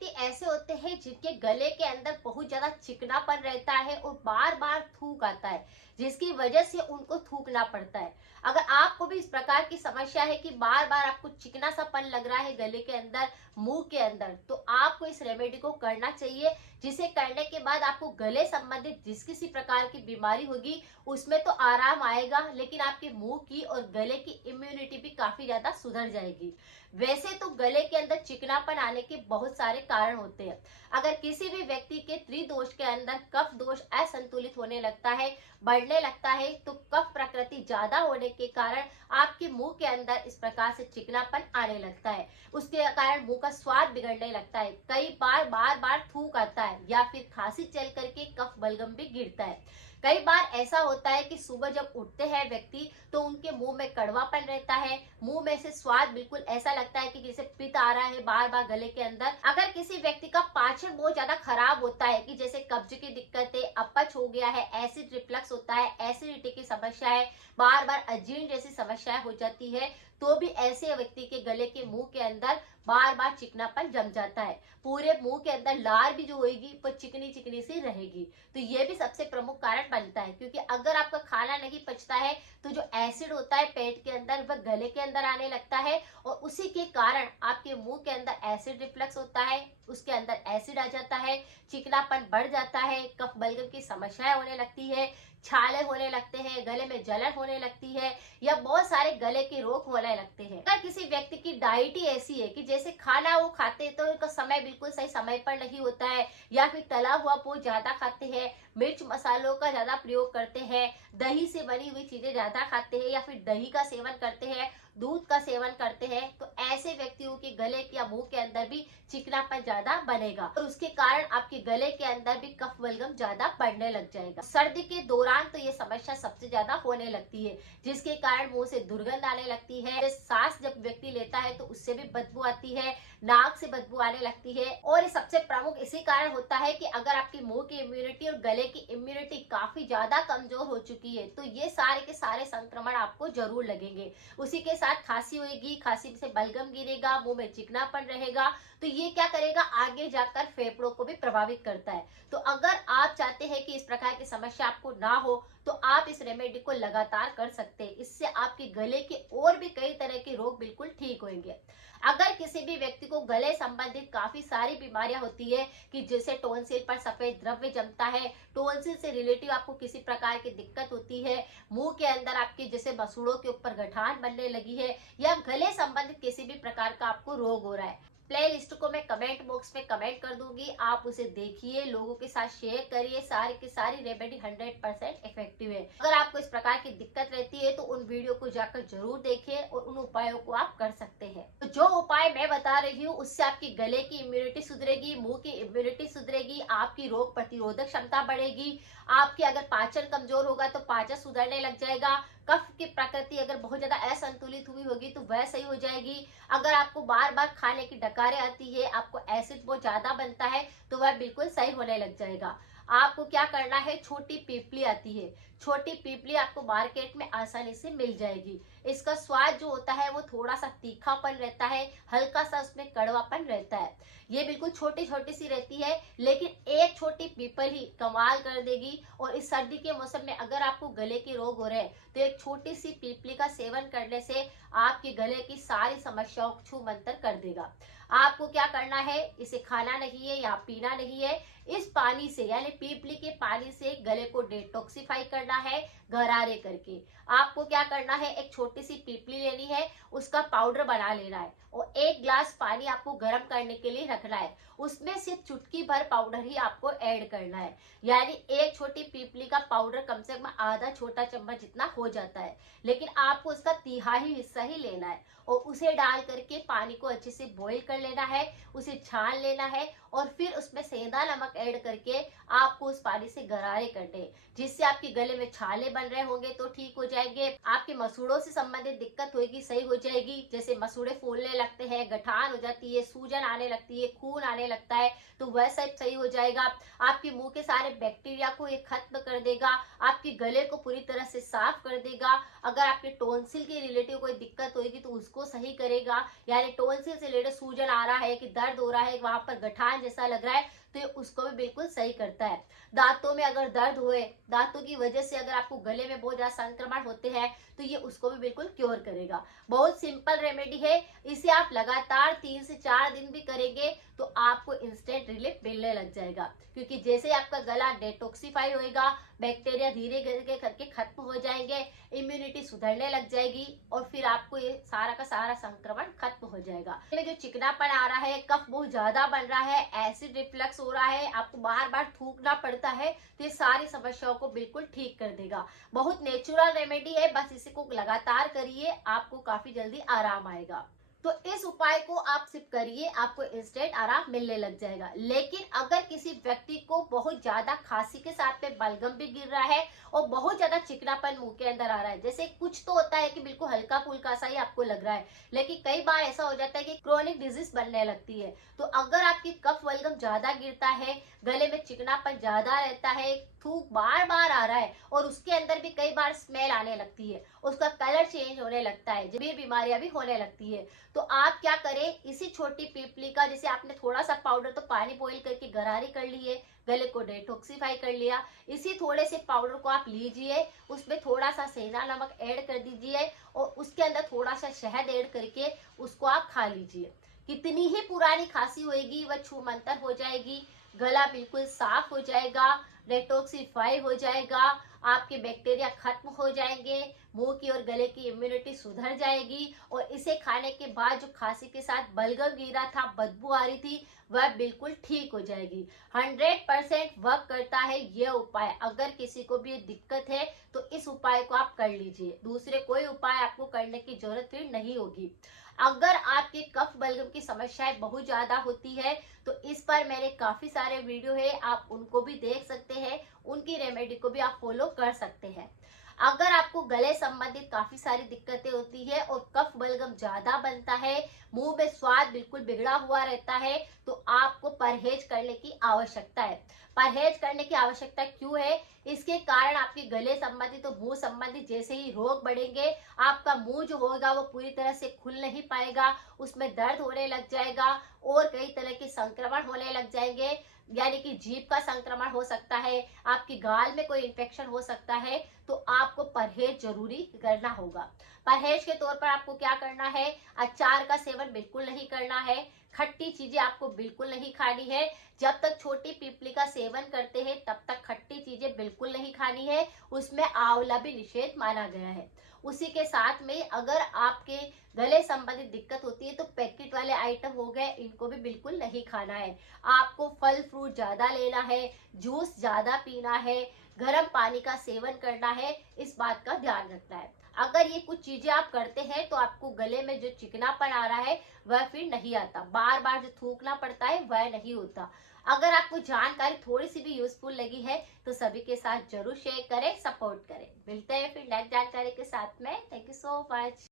व्यक्ति ऐसे होते हैं जिनके गले के अंदर बहुत ज्यादा चिकनापन रहता है और बार बार थूक आता है, जिसकी वजह से उनको थूकना पड़ता है। अगर आपको भी इस प्रकार की समस्या है कि बार बार आपको चिकना सापन लग रहा है गले के अंदर, मुंह के अंदर, तो आपको इस रेमेडी को करना चाहिए, जिसे करने के बाद आपको गले संबंधित जिस किसी प्रकार की बीमारी होगी उसमें तो आराम आएगा, लेकिन आपके मुंह की और गले की इम्यूनिटी भी काफी ज्यादा सुधर जाएगी। वैसे तो गले के अंदर चिकनापन आने के बहुत सारे कारण होते हैं। अगर किसी भी व्यक्ति के त्रिदोष के अंदर कफ दोष असंतुलित होने लगता है, बढ़ने लगता है, तो कफ प्रकृति ज्यादा होने के कारण आपके मुंह के अंदर इस प्रकार से चिकनापन आने लगता है। उसके कारण मुंह का स्वाद बिगड़ने लगता है, कई बार बार बार थूक आता है या फिर खांसी चल करके कफ बलगम भी गिरता है। कई बार ऐसा होता है कि सुबह जब उठते हैं व्यक्ति तो उनके मुंह में कड़वापन रहता है, मुंह में से स्वाद बिल्कुल ऐसा लगता है कि जैसे पित्त आ रहा है बार बार गले के अंदर। अगर किसी व्यक्ति का पाचन बहुत ज्यादा खराब होता है कि जैसे कब्ज की दिक्कतें, अपच हो गया है, एसिड रिफ्लक्स होता है, एसिडिटी की समस्या है, बार बार अजीर्ण जैसी समस्याएं हो जाती है, तो भी ऐसे व्यक्ति के गले के मुंह के अंदर बार बार चिकनापन जम जाता है। पूरे मुंह के अंदर लार भी जो होगी वो चिकनी चिकनी सी रहेगी। तो ये भी सबसे प्रमुख कारण बनता है, क्योंकि अगर आपका खाना नहीं पचता है तो जो एसिड होता है पेट के अंदर वह गले के अंदर आने लगता है, और उसी के कारण आपके मुंह के अंदर एसिड रिफ्लक्स होता है, उसके अंदर एसिड आ जाता है, चिकनापन बढ़ जाता है, कफ बलगम की समस्याएं होने लगती है, छाले होने लगते हैं, गले में जलन होने लगती है, या बहुत सारे गले के रोग होने लगते हैं। अगर किसी व्यक्ति की डाइट ही ऐसी है कि जैसे खाना वो खाते हैं तो उनका समय बिल्कुल सही समय पर नहीं होता है, या फिर तला हुआ बहुत ज्यादा खाते हैं, मिर्च मसालों का ज्यादा प्रयोग करते हैं, दही से बनी हुई चीजें ज्यादा खाते हैं, या फिर दही का सेवन करते हैं, दूध का सेवन करते हैं, तो ऐसे व्यक्तियों के गले या मुंह के अंदर भी चिकनापन ज्यादा बनेगा, और उसके कारण आपके गले के अंदर भी कफ बलगम ज्यादा बढ़ने लग जाएगा। सर्दी के दौरान तो ये समस्या सबसे ज्यादा होने लगती है, जिसके कारण मुंह से दुर्गंध आने लगती है, सांस जब व्यक्ति लेता है तो उससे भी बदबू आती है, नाक से बदबू आने लगती है। और सबसे प्रमुख इसी कारण होता है कि अगर आपके मुंह की इम्यूनिटी और गले की इम्यूनिटी काफी ज्यादा कमजोर हो चुकी है तो ये सारे के सारे संक्रमण आपको जरूर लगेंगे। उसी के साथ खांसी होगी, खांसी से बलगम गिरेगा, मुंह में चिकनापन रहेगा, तो ये क्या करेगा, आगे जाकर फेफड़ों को भी प्रभावित करता है। तो अगर आप चाहते हैं कि इस प्रकार की समस्या आपको ना हो तो आप इस रेमेडी को लगातार कर सकते हैं। इससे आपके गले के और भी कई तरह के रोग बिल्कुल ठीक होंगे। अगर किसी भी व्यक्ति को गले संबंधित काफी सारी बीमारियां होती है कि जैसे टोंसिल पर सफेद द्रव्य जमता है, टोंसिल से रिलेटिव आपको किसी प्रकार की दिक्कत होती है, मुंह के अंदर आपके जैसे मसूड़ों के ऊपर गठान बनने लगी है, या गले संबंधित किसी भी प्रकार का आपको रोग हो रहा है, प्ले लिस्ट को मैं कमेंट बॉक्स में कमेंट कर दूंगी, आप उसे देखिए, लोगों के साथ शेयर करिए। सारी की सारी रेमेडी 100% इफेक्टिव है। अगर आपको इस प्रकार की दिक्कत रहती है तो उन वीडियो को जाकर जरूर देखें और उन उपायों को आप कर सकते हैं। तो जो उपाय मैं बता रही हूँ उससे आपकी गले की इम्यूनिटी सुधरेगी, मुंह की इम्यूनिटी सुधरेगी, आपकी रोग प्रतिरोधक क्षमता बढ़ेगी, आपकी अगर पाचन कमजोर होगा तो पाचन सुधरने लग जाएगा, कफ की प्रकृति अगर बहुत ज्यादा असंतुलित हुई होगी तो वह सही हो जाएगी, अगर आपको बार बार खाने की डकारें आती है, आपको एसिड बहुत ज्यादा बनता है, तो वह बिल्कुल सही होने लग जाएगा। आपको क्या करना है, छोटी पीपली आती है, छोटी पीपली आपको मार्केट में आसानी से मिल जाएगी। इसका स्वाद जो होता है वो थोड़ा सा तीखापन रहता है, हल्का सा उसमें कड़वापन रहता है। ये बिल्कुल छोटी छोटी सी रहती है, लेकिन एक छोटी पीपल ही कमाल कर देगी। और इस सर्दी के मौसम में अगर आपको गले के रोग हो रहे हैं तो एक छोटी सी पीपली का सेवन करने से आपके गले की सारी समस्याओं को छू मंतर कर देगा। आपको क्या करना है, इसे खाना नहीं है या पीना नहीं है, इस पानी से यानी पीपली के पानी से गले को डिटॉक्सिफाई करना है गरारे करके। आपको क्या करना है, एक छोटी सी पीपली लेनी है, उसका पाउडर बना लेना है, और एक ग्लास पानी आपको गर्म करने के लिए रखना है, उसमें सिर्फ चुटकी भर पाउडर ही आपको ऐड करना है, यानी एक छोटी पीपली का पाउडर कम से कम आधा छोटा चम्मच जितना हो जाता है, लेकिन आपको उसका तिहाई हिस्सा ही लेना है, और उसे डाल करके पानी को अच्छे से बॉईल कर लेना है, उसे छान लेना है, और फिर उसमें सेंधा नमक ऐड करके आपको उस पानी से गरारे करने, जिससे आपके गले में छाले बन रहे होंगे तो ठीक हो जाएंगे, आपके मसूड़ों से संबंधित दिक्कत होगी सही हो जाएगी, जैसे मसूड़े फूलने लगते हैं, गठान हो जाती है, सूजन आने लगती है, खून आने लगता है, तो वह सब सही हो जाएगा। आपके मुंह के सारे बैक्टीरिया को ये खत्म कर देगा, आपके गले को पूरी तरह से साफ कर देगा। अगर आपके टोंसिल के रिलेटिव कोई दिक्कत होगी तो उसको सही करेगा, यानी टोंसिल से रिलेटेड सूजन आ रहा है कि दर्द हो रहा है, वहां पर गठान जैसा लग रहा है, तो ये उसको भी बिल्कुल सही करता है। दांतों में अगर दर्द हुए, दांतों की वजह से अगर आपको गले में बहुत ज्यादा संक्रमण होते हैं तो ये उसको भी बिल्कुल क्योर करेगा। बहुत सिंपल रेमेडी है, इसे आप लगातार 3 से 4 दिन भी करेंगे तो आपको इंस्टेंट रिलीफ मिलने लग जाएगा, क्योंकि जैसे आपका गला डिटॉक्सिफाई होएगा, बैक्टीरिया धीरे धीरे करके खत्म हो जाएंगे, इम्यूनिटी सुधरने लग जाएगी और फिर आपको ये सारा का सारा संक्रमण खत्म हो जाएगा। जो चिकनापन आ रहा है, कफ बहुत ज्यादा बन रहा है, एसिड रिफ्लक्स हो रहा है, आपको बार बार थूकना पड़ता है, तो ये सारी समस्याओं को बिल्कुल ठीक कर देगा। बहुत नेचुरल रेमेडी है, बस इसी को लगातार करिए, आपको काफी जल्दी आराम आएगा। तो इस उपाय को आप सिर्फ करिए, आपको इंस्टेंट आराम मिलने लग जाएगा। लेकिन अगर किसी व्यक्ति को बहुत ज्यादा खांसी के साथ में बलगम भी गिर रहा है और बहुत ज्यादा चिकनापन मुंह के अंदर आ रहा है, जैसे कुछ तो होता है कि बिल्कुल हल्का फुल्का सा ही आपको लग रहा है, लेकिन कई बार ऐसा हो जाता है कि क्रोनिक डिजीज बनने लगती है, तो अगर आपकी कफ बलगम ज्यादा गिरता है, गले में चिकनापन ज्यादा रहता है, थूक बार बार आ रहा है और उसके अंदर भी कई बार स्मेल आने लगती है, उसका कलर चेंज होने लगता है, ये बीमारियां भी होने लगती है, तो आप क्या करें, इसी छोटी पीपली का, जैसे आपने थोड़ा सा पाउडर तो पानी बॉईल करके गरारे कर लिए, गले को डिटॉक्सिफाई कर लिया, इसी थोड़े से पाउडर को आप लीजिए, उसमें थोड़ा सा सेंधा नमक ऐड कर दीजिए और उसके अंदर थोड़ा सा शहद ऐड करके उसको आप खा लीजिए। कितनी ही पुरानी खांसी होएगी वह छूमंतर हो जाएगी, गला बिल्कुल साफ हो जाएगा, डिटॉक्सिफाई हो जाएगा, आपके बैक्टीरिया खत्म हो जाएंगे, मुंह की और गले की इम्यूनिटी सुधर जाएगी और इसे खाने के बाद जो खांसी के साथ बलगम गिरा था, बदबू आ रही थी, वह बिल्कुल ठीक हो जाएगी। 100% वर्क करता है यह उपाय। अगर किसी को भी दिक्कत है तो इस उपाय को आप कर लीजिए, दूसरे कोई उपाय आपको करने की जरूरत फिर नहीं होगी। अगर आपके कफ बलगम की समस्याएं बहुत ज्यादा होती है तो इस पर मेरे काफी सारे वीडियो है, आप उनको भी देख सकते हैं, उनकी रेमेडी को भी आप फॉलो कर सकते हैं। अगर आपको गले संबंधित काफी सारी दिक्कतें होती है और कफ बलगम ज्यादा बनता है, मुंह में स्वाद बिल्कुल बिगड़ा हुआ रहता है, तो आपको परहेज करने की आवश्यकता है। परहेज करने की आवश्यकता क्यों है? इसके कारण आपके गले संबंधित तो मुंह संबंधित जैसे ही रोग बढ़ेंगे, आपका मुंह जो होगा वो पूरी तरह से खुल नहीं पाएगा, उसमें दर्द होने लग जाएगा और कई तरह के संक्रमण होने लग जाएंगे, यानी कि जीभ का संक्रमण हो सकता है, आपकी गाल में कोई इन्फेक्शन हो सकता है, तो आपको परहेज जरूरी करना होगा। परहेज के तौर पर आपको क्या करना है, अचार का सेवन बिल्कुल नहीं करना है, खट्टी चीजें आपको बिल्कुल नहीं खानी है। जब तक छोटी पीपली का सेवन करते हैं तब तक खट्टी चीजें बिल्कुल नहीं खानी है, उसमें आंवला भी निषेध माना गया है। उसी के साथ में अगर आपके गले संबंधित दिक्कत होती है तो पैकेट वाले आइटम हो गए, इनको भी बिल्कुल नहीं खाना है। आपको फल फ्रूट ज्यादा लेना है, जूस ज्यादा पीना है, गर्म पानी का सेवन करना है, इस बात का ध्यान रखना है। अगर ये कुछ चीजें आप करते हैं तो आपको गले में जो चिकनापन आ रहा है वह फिर नहीं आता, बार बार जो थूकना पड़ता है वह नहीं होता। अगर आपको जानकारी थोड़ी सी भी यूजफुल लगी है तो सभी के साथ जरूर शेयर करें, सपोर्ट करें। मिलते हैं फिर नेक्स्ट जानकारी के साथ में। Thank you so much.